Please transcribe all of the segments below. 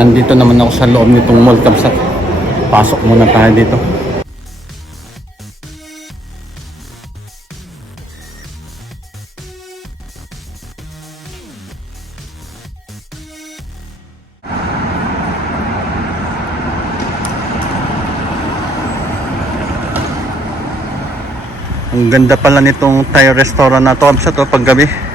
Nandito naman ako sa loob nitong mall Kamsat. Pasok muna tayo dito. Ang ganda pala nitong Thai restaurant na to Kamsat oh, paggabi.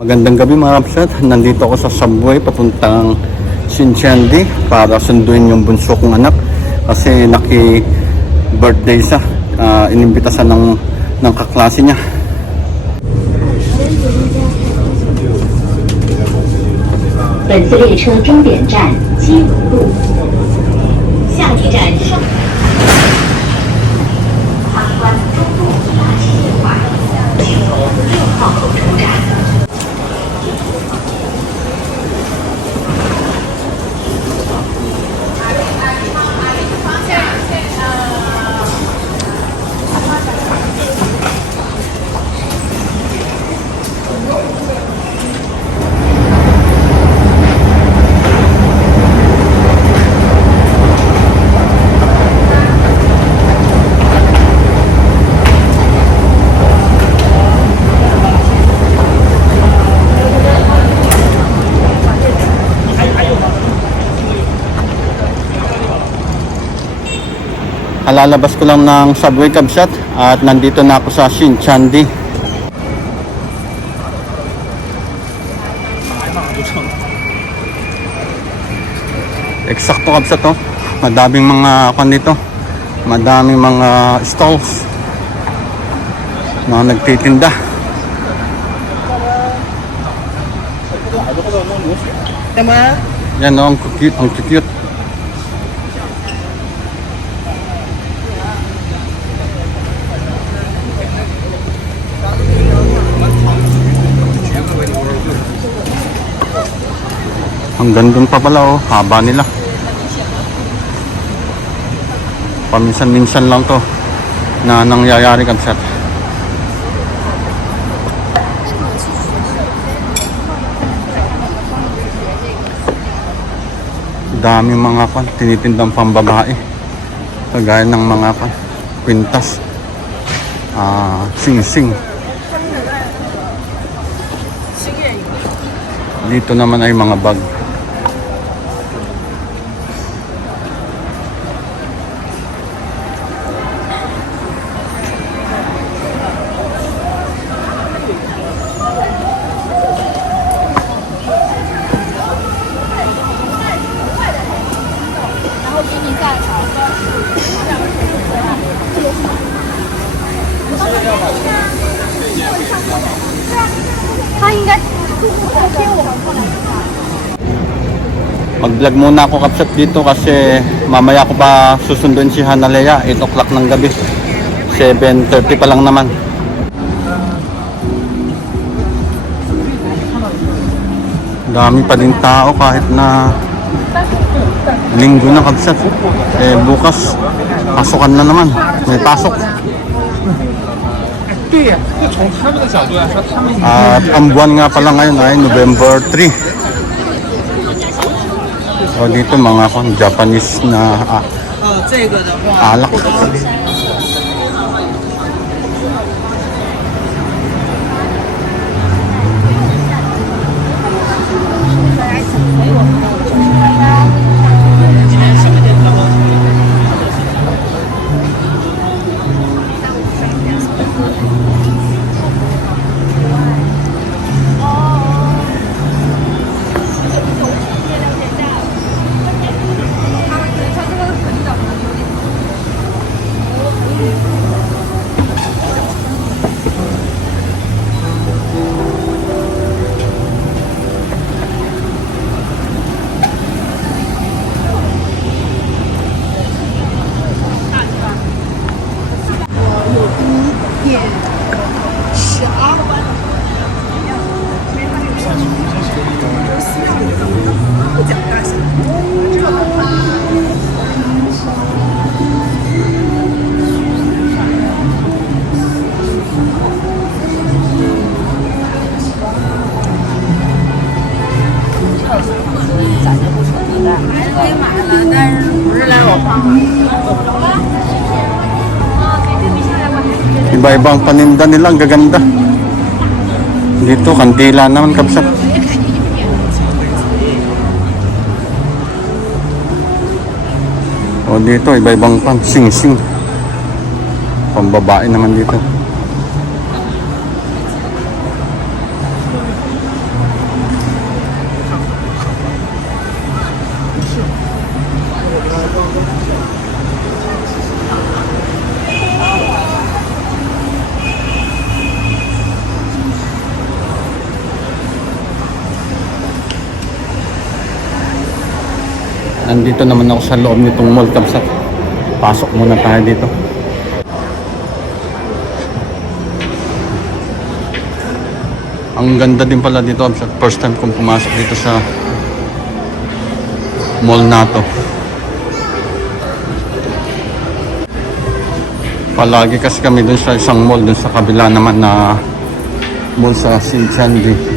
Magandang gabi mga kapsat. Nandito ako sa subway papuntang Sinchandi para sunduin yung bunso kong anak kasi naki birthday siya. Uh, inimbita siya ng, ng kaklase niya. 本次 Alalabas ko lang ng subway kapsat at nandito na ako sa Sinchandi. Eksakto kapsat to. Madaming mga kwan dito. Madaming mga stalls na nagtitinda. Yan o, ang cute, ang cute. Hanggang doon pa pala oh, haba nila. Paminsan-minsan lang to na nangyayari kapsat. Dami mga pan, tinitindang pambabae. Kagaya ng mga pan, kwintas, ah, sing-sing. Dito naman ay mga bag. Mag-vlog muna ako kapsat dito kasi mamaya ko pa susunduin si Hanalea 8 o'clock ng gabi. 7.30 pa lang naman. Dami pa din tao kahit na Linggo na kabsat. Eh bukas, pasokan na naman. May pasok. At ang buwan nga pala ngayon ay November 3. So dito mga kon Japanese na ah, alak. Iba-ibang paninda nila, ang gaganda. Dito, kandila naman kapsat. O dito, iba-ibang pan, sing-sing. Pambabae naman dito. Nandito naman ako sa loob nitong mall kapsat. Pasok muna tayo dito. Ang ganda din pala dito. First time kong pumasok dito sa mall na to. Palagi kasi kami dun sa isang mall dun sa kabila naman na mall sa Sinchandi.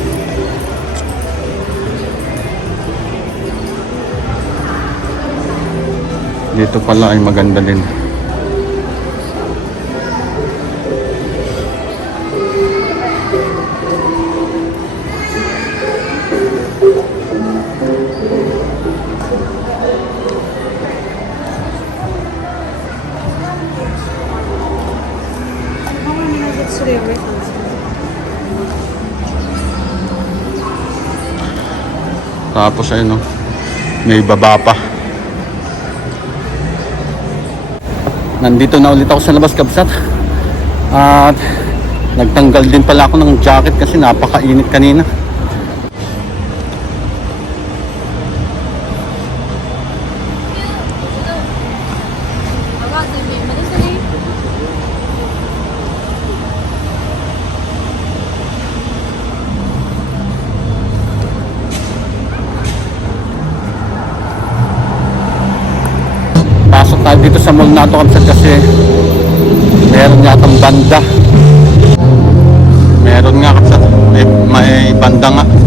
Dito pala ay maganda din. Tapos ayun no, may baba pa. Nandito na ulit ako sa labas kabsat. At nagtanggal din pala ako ng jacket kasi napakainit kanina. Pasok tayo dito sa mall na to kabsat kasi meron yatang banda. Meron nga kabsat. May, may banda nga.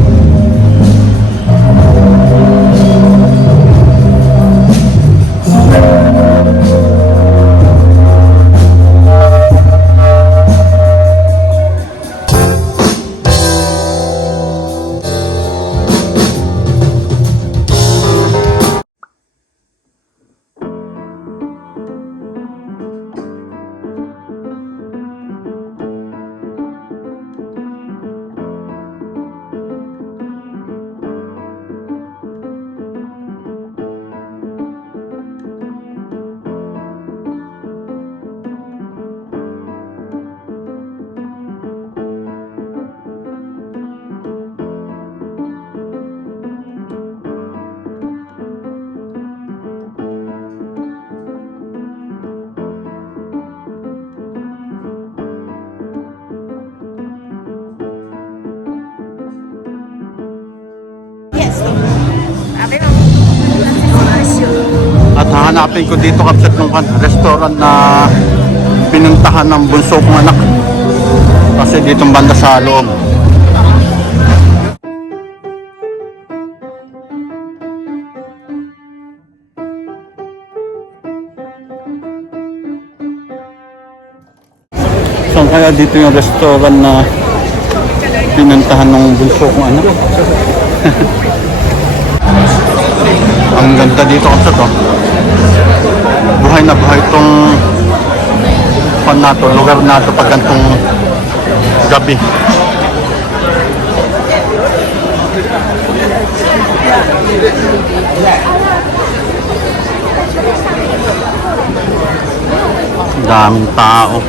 Hahanapin ko dito kapsat ng kan- restaurant na pinuntahan ng bunso kong anak. Kasi ditong banda sa loob. Saan kaya dito yung restaurant na pinuntahan ng bunso kong anak? Ang ganda dito kasi to. Buhay na buhay itong pan na to, lugar na to pag gantong gabi. Daming tao.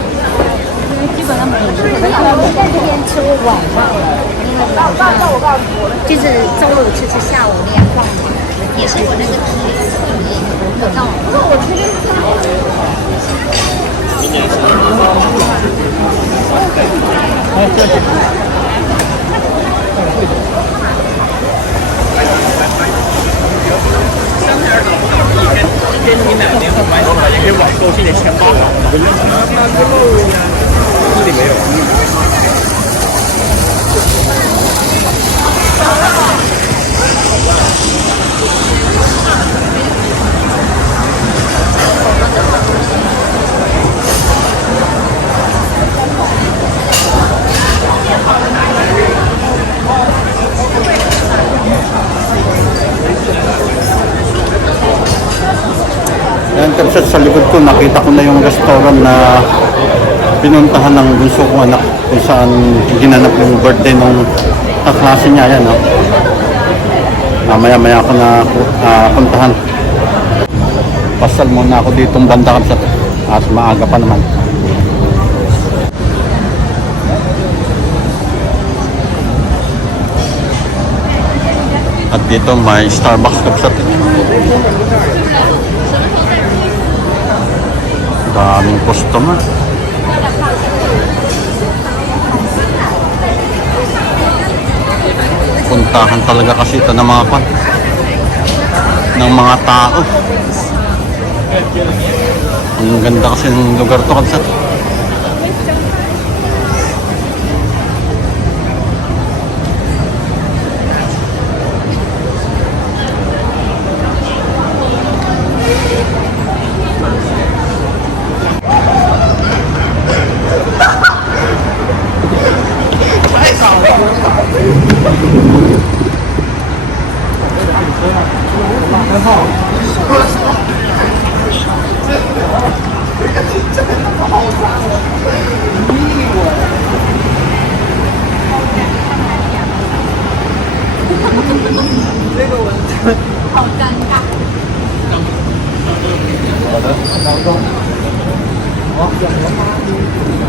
Sa likod ko, nakita ko na yung restaurant na pinuntahan ng bunso kong anak kung saan ginanap yung birthday nung kaklase niya. Yan, no? Mamaya maya ako na ah, puntahan. Pasal muna ako ditong banda kapsat at maaga pa naman. At dito may Starbucks kapsat. Daming customer. Puntahan talaga kasi ito ng mga pan ng mga tao. Ang ganda kasi ng lugar to 好的，老公，我讲了吗？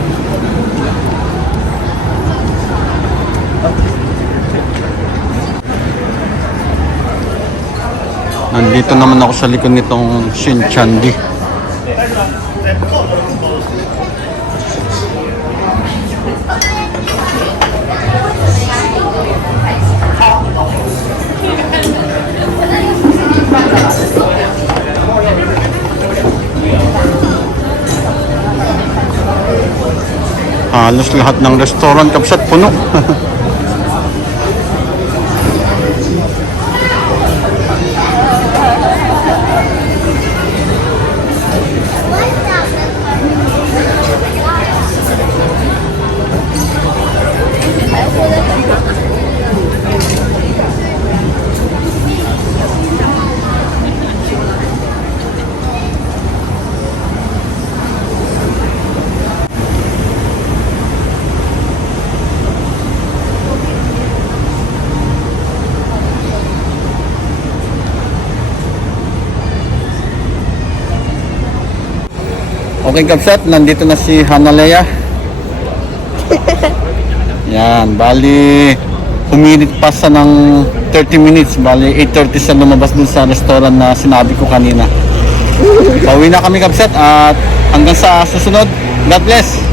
Nandito naman ako sa likod nitong Shinchandi. Halos lahat ng restaurant kapsat puno. Okay kapsat, nandito na si Hanalea. Yan, bali huminit pa sa ng 30 minutes, bali 8.30 siya lumabas dun sa restaurant na sinabi ko kanina. Pauwi na kami kapsat at hanggang sa susunod, God bless!